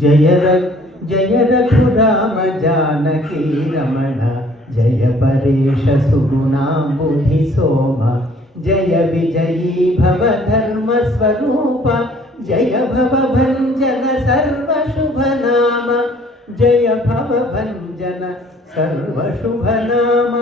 जय रघ जय रघुराम जानकी रमण, जय परेश सुगुणाम्बुधि सोम, जय विजयी भव धर्मस्वरूप जय भव भञ्जन सर्वशुभनाम, जय भव भञ्जन सर्वशुभनाम।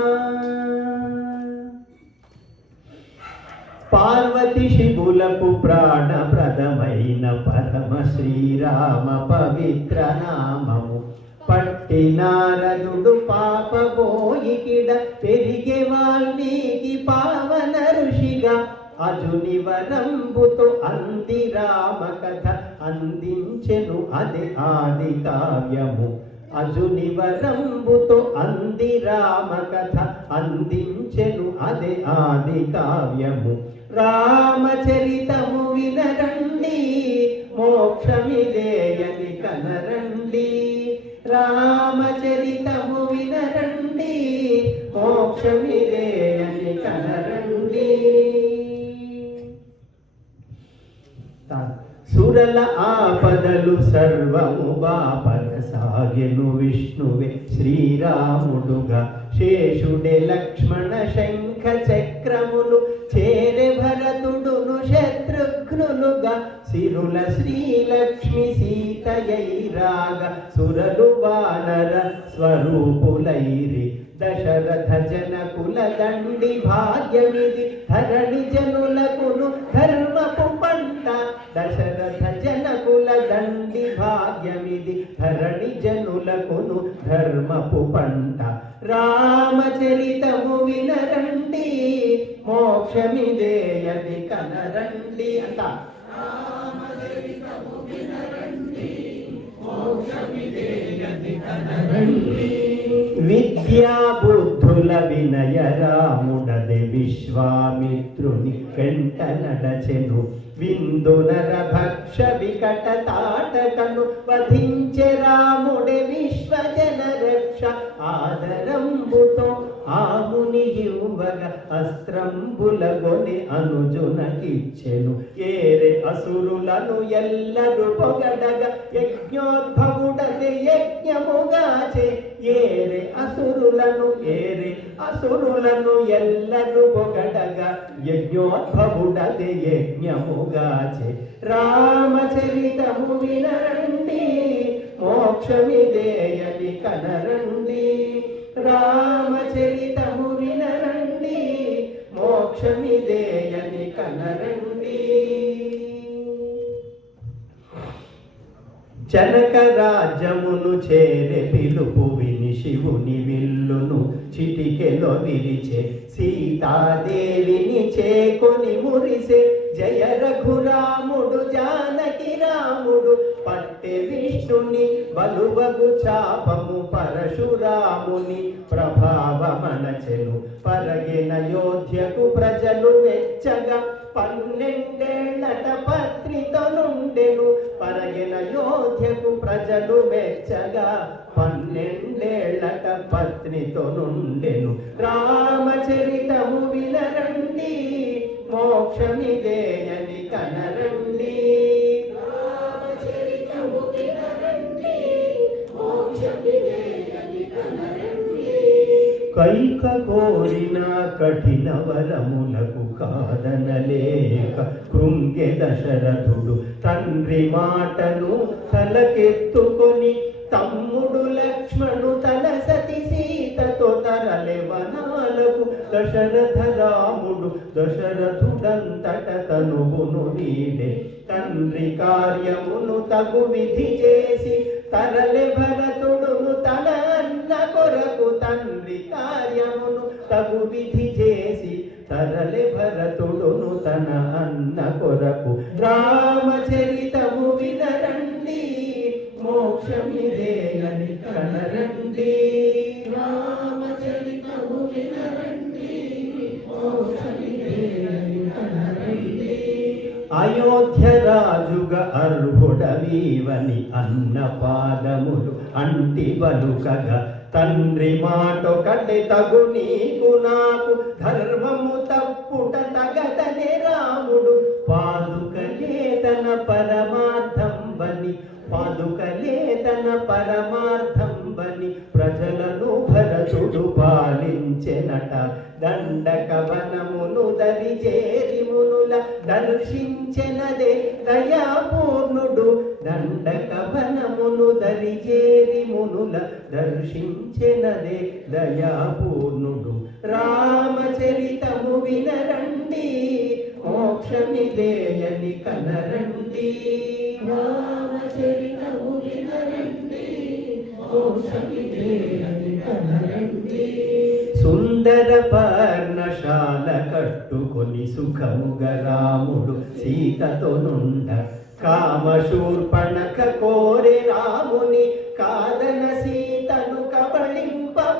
పార్వతి శివులకు ప్రాణప్రదమైన పరమ శ్రీరామ పవిత్ర నామము. పట్టి నారదుడు పాపబోయికిడ పెరిగే వాల్మీకి పావన ఋషిగా. అజుని వరంబుతో అంది రామ కథ అందించెను అది ఆది కావ్యము. అజుని వరంబుతో అంది రామ కథ అందించెను అదే ఆది కావ్యము. రామచరితము వినరండి మోక్షమిదేయని కనరండి. రామచరితము వినరండి మోక్షమిదేయని కనరండి. సురల ఆపదలు సర్వము బాపద సాగెను విష్ణువే శ్రీరాముడుగా. శేషుడే లక్ష్మణ శంఖ చక్రములు చేరె భరతుడును శత్రుఘ్నులుగా. సిరుల శ్రీలక్ష్మి సీతయైరాగ సురలు వానర స్వరూపులైరి. దశరథ జనకుల దండి భాగ్యమిది. ధరణి జనులకును ధర్మపు పంట. దశరథ ధర్మపు పంట. రామచరితము వినరండి మోక్షమిదేయది కనరండి అంట. విద్యా బుద్ధుల వినయ రాముడది విశ్వామిత్రుని వెంట నడచెను. విందునర భక్ష వికట తాటకను వధించె రాముడే రక్ష ఆదరంబుతో ఆముని ఇవ్వగ అస్త్రంబులగొని అనుజునకిచ్చెను. ఏరే అసురులను ఎల్లరు పొగడగ యజ్ఞోద్భవుడది యజ్ఞముగాచే. ఏరే అసురులను ఏరే అసురులను ఎల్లరు పొగడగ యజ్ఞోద్భవుడది యజ్ఞముగాచే. రామచరితము వినరండి మోక్షమిదేయని కనరండి. రామచరితము వినరండి మోక్షమిదేయని కనరండి. జనక రాజ్యమును చేరే పిలుపు విని శివుని విల్లును చిటికెలో విరిచే సీతాదేవిని చేకొని మురిసే జయ రఘురాముడు జానకి రాముడు విష్ణుని బలువగు చాపము పరశురాముని ప్రభావమనచెను. పరగిన యోధ్యకు ప్రజలు వెచ్చగా పన్నెండేళ్ళట పత్రితో నుండెను. పరగిన యోధ్యకు ప్రజలు మెచ్చగా పన్నెండేళ్ళట పత్నితో నుండెను. రామచరితము వినరండి మోక్షమిదేయని కనరండి. కైక కోరిన కఠిన వరములకు కాదనలేక కృంగె దశరథుడు తండ్రి మాటను తలకెత్తుకొని తమ్ముడు లక్ష్మణు తన సతి సీతతో తరలె వనాలకు దశరథ రాముడు దశరథుడంతట తనువును వీడే. తండ్రి కార్యమును తగు విధి చేసి తరలి భరతుడును తన అన్న కొరకు తన తగు విధి చేసి తరలి భరతుడును తన అన్న కొరకు. రామచరితము వినరండి మోక్షమిదేయని కనరండి. రామచరితము వినరండి మోక్షమిదేయని కనరండి. అయోధ్య రాజుగా అర్హుడవీవని అన్న పాదములు అంటి బలుకగా తండ్రి మాటొకటి తగు నీకు నాకు. ధర్మము తప్పుట తగదనే రాముడు. పాదుకలే తన పరమార్థం బని పాదుకలే తన పరమార్థం బని ప్రజలను భరతుడు పాలించెనట. దండక వనమును దరి చేరి మునుల దర్శించెనదే దయాపూర్ణుడు. దండక వనమును దరి చేరి మునుల దర్శించెనదే దయాపూర్ణుడు. రామచరితము వినరండి మోక్షమిదేయని కనరండి. రామచరితము వినరండి మోక్షమిదేయని కనరండి. సుందర పర్ణశాల కట్టుకొని సుఖముగా రాముడు సీతతో నుండ కామశూర్పణక కోరి రాముని కాదన సీతను కబళింపమోవశేషుడే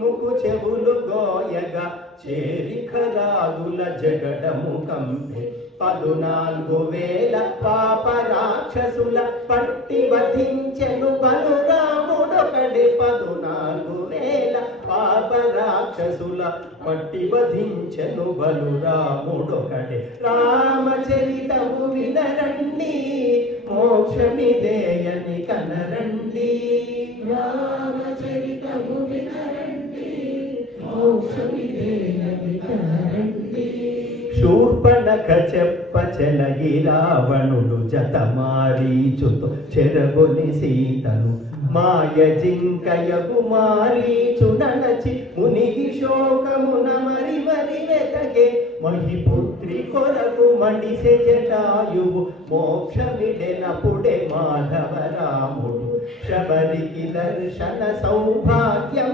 ముకు చెవులు గోయగా చేరి ఖరాదుల జగడము కంపే పదునాలుగు వేల పాప రాక్షసుల పట్టి వధించెను బలురాముడొకడే పదునాలుగు వేల పాప రాక్షసుల పట్టి వధించెను బలురాముడొకడే రామచరితము వినరండి మోక్షమిదేయని కనరండి రామచరితము వినరండి శూర్పణక చెప్ప చెలగి రావణుడు జత మారీచుతో చెరగొని సీతను మాయ జింకయకు మారీచు మునిగి శోకమున మరి మరి వెతగే మహిపుత్రి కొరకు మణిసె జటాయువు మోక్షమిడెనపుడే మాధవరాముడు శబరికి దర్శన సౌభాగ్యం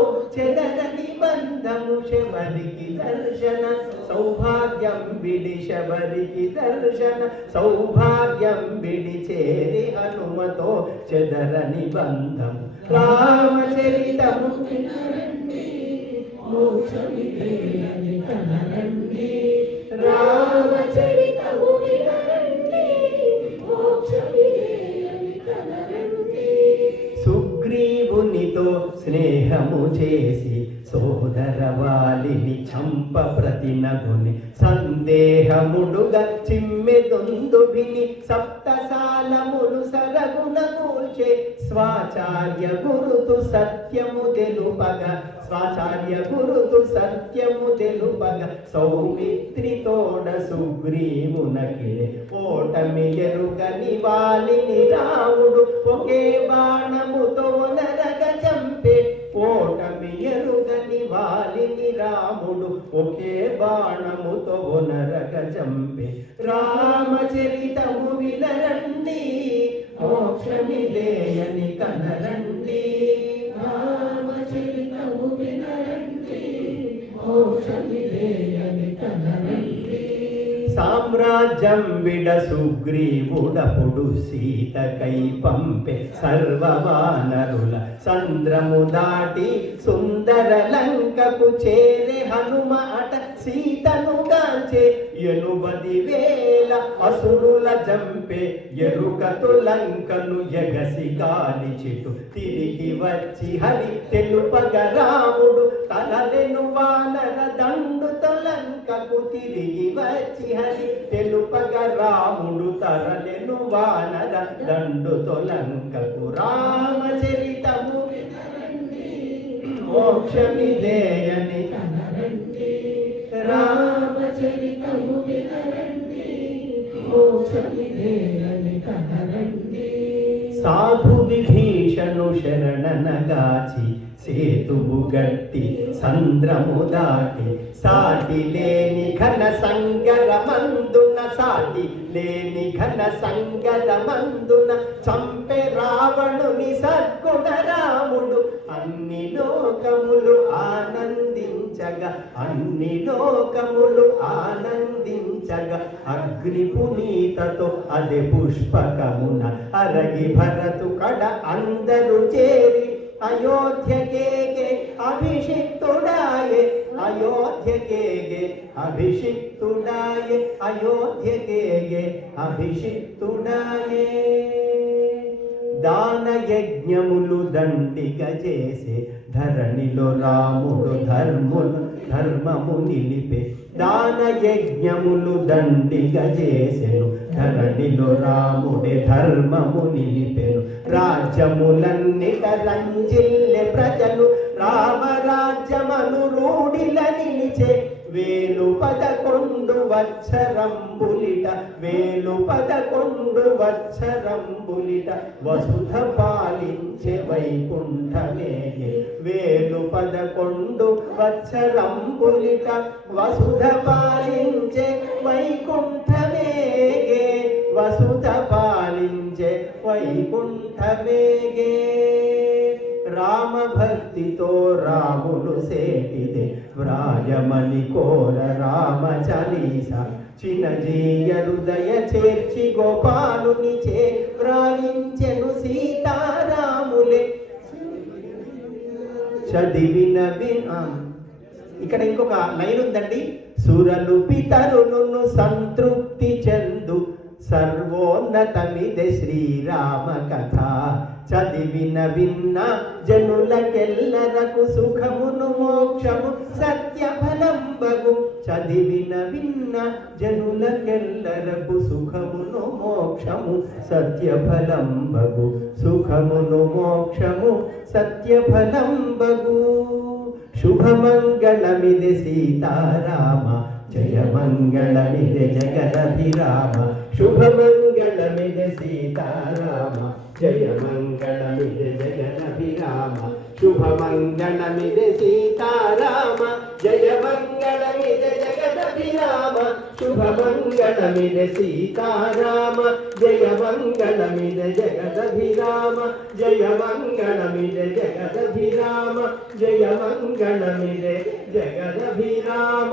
హనుమతో చెదరని బంధము శబరికి దర్శన. సౌభాగ్యం బిడి శబరికి దర్శన. సౌభాగ్యం బిడి చేరి హనుమతో చెదరని బంధము. రామచరితము వినరండి. సోదరవాలిని చంప ప్రతి ప్రతినగుని. సందేహముడుగా చిమ్మెదొందుభిని సప్తసాలములు సరగున కూల్చే స్వాచార్య గురుతు సత్యము తెలుపగా. స్వాచార్య గురుతు సత్యము తెలుపగా. సౌమిత్రితోడ సుగ్రీవునకిలే. ఓటమి ఎరుగని వాలిని రాముడు. ఒకే బాణముతో నరగ చంపే ఓటమి ఎరుగని వాలిని రాముడు ఒకే బాణముతో నరగ చంపి. రామచరితము వినరండి మోక్షమి లేయని కనరండి. రామచరితము వినరండి మోక్షమి లేయని కనరండి. సామ్రాజ్యం విడ సుగ్రీవుడపుడు సీతకై పంపె సర్వవానరుల సంద్రము దాటి సుందర లంకకు చేరే హనుమ అట సీతను గాంచే ఎనుబది వేల అసురుల జంపే ఎరుకతు లంకను ఎగసి గాలి చిటు తిరిగి వచ్చి హరి తెలుపగ రాముడు చిహరి తెలుపగా రాముడు తరలెను వానర దండుతో లంకకు రామచరితము మోక్షమిదేయని రామ రామచరితము మోక్షమిదేయని కనరండి సాధు విభీషణు శరణనగాచి సేతువు గట్టి సంద్రము దాటి సాటి లేని ఘన సంగరమందున సాటి లేని ఘన సంగరమందున చంపే రావణుని సద్గుణ రాముడు అన్ని లోకములు ఆన ఆనందించగా అన్ని లోకములు ఆనందించగా అగ్ని పునీతతో అదే పుష్పకమున అరగి భరతు కడ అందరూ చేరి అయోధ్యకేగే అభిషిక్తుడాయే అయోధ్యకేగే అభిషిక్తుడాయే అయోధ్యకేగే అభిషిక్తుడాయే. దాన యజ్ఞములు దండిగ చేసే ధరణిలో రాముడు ధర్ములు ధర్మము నిలిపే దాన యజ్ఞములు దండిగా చేసెను. ధరణిలో రాముడి ధర్మము నిలిపెను. రాజ్యములన్నిట రంజిల్లె ప్రజలు రామరాజ్యమను రూఢిల నిలిచే వేలు పదకొండు వత్సరంబులిట వేలు పదకొండు వత్సరంబులిట వసుధ పాలించే వైకుంఠమే. వేలు పదకొండు వత్సరంబులిట వసుధ పాలించే వైకుంఠమే. వసుధ పాలించే వైకుంఠమేగే రామ భక్తితో రాములు సేటిదే. వ్రాయమని కోర రామ చలీస. చిన్నజీయ హృదయ చేర్చి గోపాలుని చే వ్రాయించెను సీతారాములే. చదివిన వినా ఇక్కడ ఇంకొక లైన్ ఉందండి. సురలు పితరును సంతృప్తి చెందు. సర్వోన్నతమిదే శ్రీరామ కథ. చదివిన విన్న జనులకెల్లరకు సుఖమును మోక్షము సత్యఫలంబగు చదివిన విన్న జనులకెల్లరకు సుఖమును మోక్షము సత్యఫలంబగు సుఖమును మోక్షము సత్యఫలంబగు శుభమంగళమిది సీతారామ జయ మంగళమిది జగదభిరామ. శుభమంగళమిద సీతారామ జయ మంగళమిద జగదభిరామ. శుభమంగళమిద సీతారామ జయ మంగళమిద జగదభిరామ. శుభమంగళమిద సీతారామ జయ మంగళమిద జగదభిరామ. జయ మంగళమిద జగదభిరామ జయ మంగళమిద జగదభిరామ.